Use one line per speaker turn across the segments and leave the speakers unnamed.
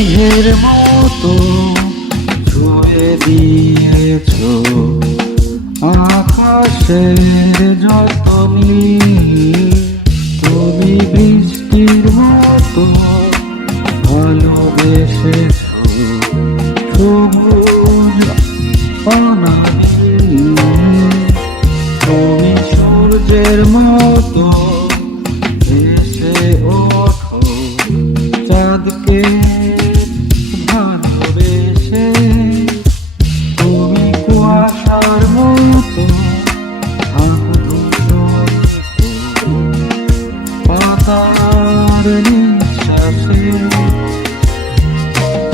মেঘের মতো ছুঁয়ে দিয়েছ। আকাশের যত তুমি বৃষ্টির মতো ভালোবেসেছ। সবুজ অনামিল তুমি সূর্যের মতো ভেসে ওঠো। চাঁদকে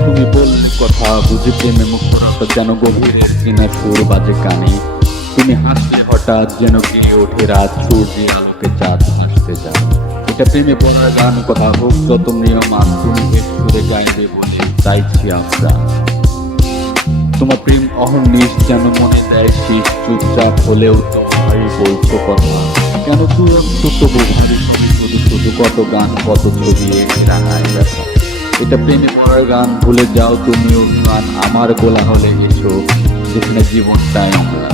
তুমি
বললে কথা বুঝে প্রেমে মুখরত যেন গভীরের কিনা সুর বাজে কানে। তুমি হাসলে হঠাৎ যেন গিয়ে ওঠে রাত। সূর্যের আলোকে চাঁদ হাসতে যায় এটা প্রেমে পড়ার গান, কথা হোক, যত নিয়মান তুমি সুরে গাইবে বলে চাইছি আমরা তোমার প্রেম অহর্নিশ যেন মনে দেয় শীষ চুপচাপ হলেও তোমার বলছো কথা। কেন তুরন্ত তবু তুমি শুধু শুধু কত গান, কত ছবি এটা প্রেমে পড়ার গান, ভুলে যাও তুমি অভিমান আমার গোলা হলে এসো, যেখানে জীবনটাই আমরা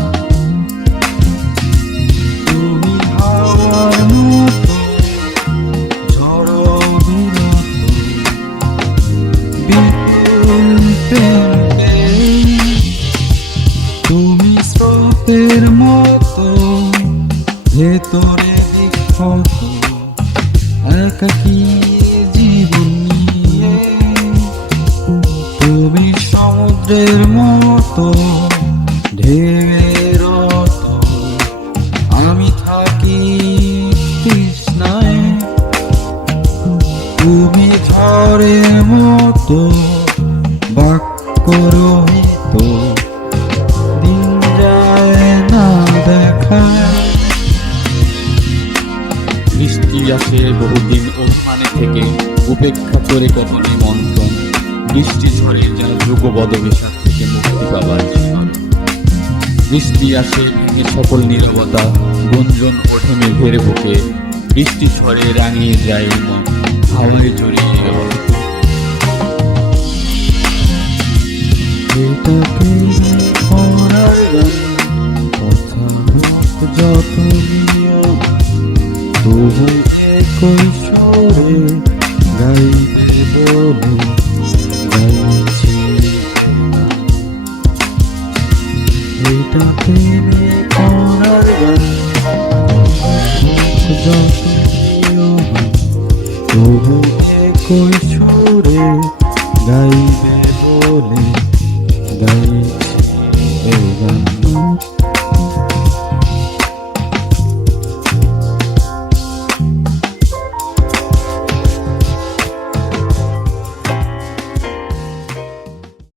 তুমি স্রোতের মতো, ভেতরে একাকী জীবন তুমি সমুদ্রের মতো আমি থাকি তুমি ঝড়ের মতো রহিত
আসে বহুদিন ওখানে থেকে উপেক্ষা করে কখনই মন্ত্রণ বৃষ্টি ঝরে যায় যুগবদ বিষাদ থেকে মুক্তি পাবার বৃষ্টি আসে ভেঙে সকল নিরবতা, গুঞ্জন ওঠে মেঘের বুকে। বৃষ্টি ঝরে রাঙিয়ে যায় মন, হাওয়ায় জড়িয়ে
কৈশোরে গাইতে বলে গাইছি এটা প্রেমে করার গান। যত তবু কৈশোরে গাই